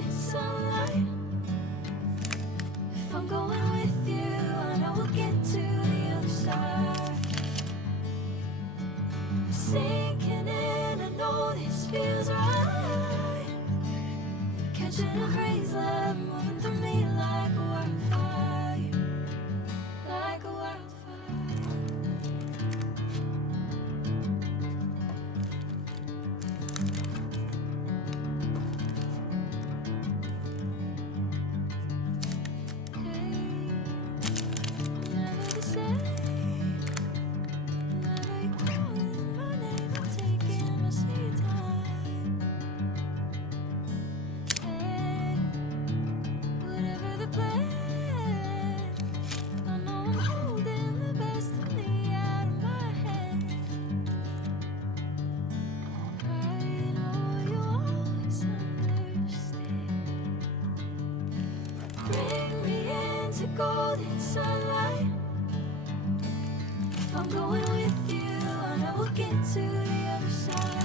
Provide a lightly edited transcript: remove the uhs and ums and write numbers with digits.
golden sunlight. If I'm going with you, I know we'll get to the other side. Sinking in, I know this feels right. Catching a crazy love, moving through me like a wildfire, like a wildfire. Never the same. Never you calling my name, I'm taking my sweet time. Hey, whatever the plan, I know I'm holding the best of me out of my hand. I know you always understand. Bring me into golden sunlight. If I'm going with you, I know we'll get to the other side.